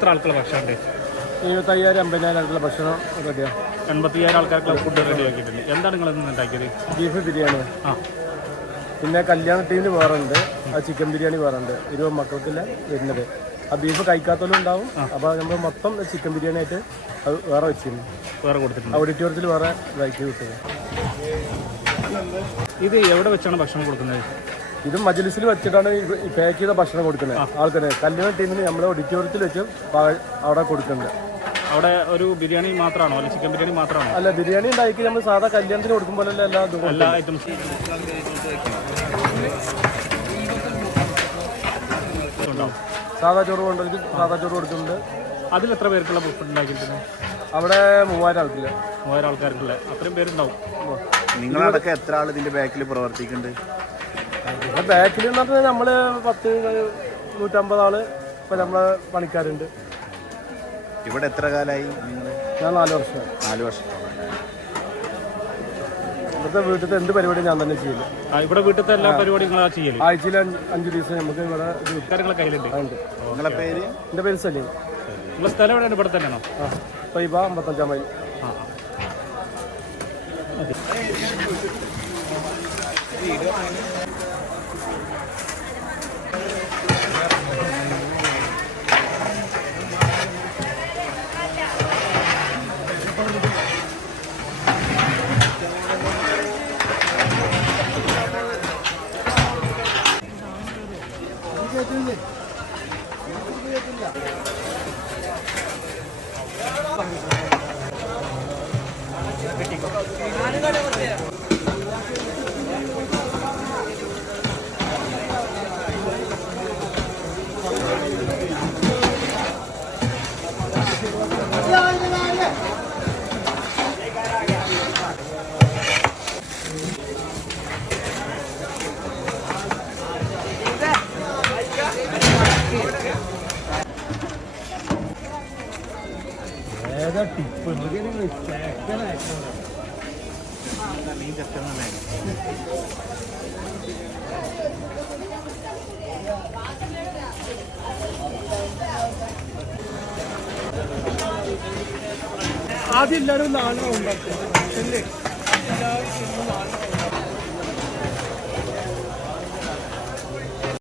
എത്ര ആൾക്കുള്ള ഭക്ഷണം എഴുപത്തയ്യായിരം അമ്പതിനായിരം ആൾക്കുള്ള ഭക്ഷണം റെഡിയാണ് എൺപത്തിയ്യായിരം ആൾക്കാർക്കുള്ള ഫുഡ് റെഡി ആക്കിയിട്ടുണ്ട്. എന്താണ് നിങ്ങൾ ഇന്ന് ഉണ്ടാക്കിയത്? ബീഫ് ബിരിയാണി. ആ. പിന്നെ കല്യാണ ടീമിന് വേറെ ഉണ്ട് ആ ചിക്കൻ ബിരിയാണി വേറെ ഉണ്ട് ഇരുപത് മക്കൾക്കില്ല വരുന്നത്. ആ ബീഫ് കഴിക്കാത്തവരും ഉണ്ടാവും. അപ്പോൾ നമ്മൾ മൊത്തം ചിക്കൻ ബിരിയാണി ആയിട്ട് അത് വേറെ വെച്ചിരുന്നു. വേറെ കൊടുത്തിട്ടുണ്ട്. ഓഡിറ്റോറിയത്തിൽ വേറെ ഇതാക്കി വിട്ടത്. ഇത് എവിടെ വെച്ചാണ് ഭക്ഷണം കൊടുക്കുന്നത്? ഇത് മജലിസിൽ വെച്ചിട്ടാണ് ഈ പാക്ക് ചെയ്ത ഭക്ഷണം കൊടുക്കുന്നത്. ആൾക്കാരെ കല്യാണ ടീമിന് നമ്മൾ ഓഡിറ്റോറിയത്തിൽ വെച്ച് അവിടെ കൊടുക്കുന്നത് അവിടെ ഒരു ബിരിയാണി മാത്രമാണോ? അല്ല ചിക്കൻ ബിരിയാണി മാത്രമാണോ? അല്ല ബിരിയാണി ഉണ്ടാക്കി നമ്മൾ സാധാ കല്യാണത്തിന് കൊടുക്കും പോലെ എല്ലാ ഐറ്റംസും സാധാ ചോറ് കൊണ്ടുവരും സാധാ ചോറ് കൊടുക്കുന്നുണ്ട്. അതിൽ എത്ര പേർക്കുള്ള ഫുഡ് ഉണ്ടാക്കിയിട്ടുണ്ട് അവിടെ മൂവായിരം ആൾക്കില്ല മൂവായിരം ആൾക്കാർക്കുള്ള. അത്രയും പേരുണ്ടാവും. നിങ്ങളടക്കം എത്ര ആൾ ഇതിന്റെ ബാക്കിൽ പ്രവർത്തിക്കുന്നുണ്ട്? പിന്നെ ബാക്കിൽ എന്ന് പറഞ്ഞാൽ നമ്മൾ പത്ത് നൂറ്റമ്പത് ആൾ ഇപ്പൊ നമ്മളെ പണിക്കാരുണ്ട്. ഇവിടെ എത്ര കാലമായി ഞാൻ നാല് വർഷം. നാല് വർഷം ഇവിടുത്തെ വീട്ടിലത്തെ എന്ത് പരിപാടി ഞാൻ തന്നെ ചെയ്യില്ല ആ, ഇവിടെ വീട്ടിലത്തെ എല്ലാ പരിപാടിയും ചെയ്യില്ല ചെയ്യൽ? ആഴ്ചയിൽ അഞ്ച് ദിവസം നമുക്ക് ഇവിടെ എന്റെ നിങ്ങളെ പേര്? സലീം. സ്ഥലം എവിടെയാണ്? ഇവിടെ തന്നെയാണോ? തൈബ അമ്പത്തഞ്ചാം മൈൽ. ആ. ആ. ഏതാ ടിപ്പ് ആദ്യം എല്ലാവരും നാലെണ്ണം ഉണ്ടാക്കും.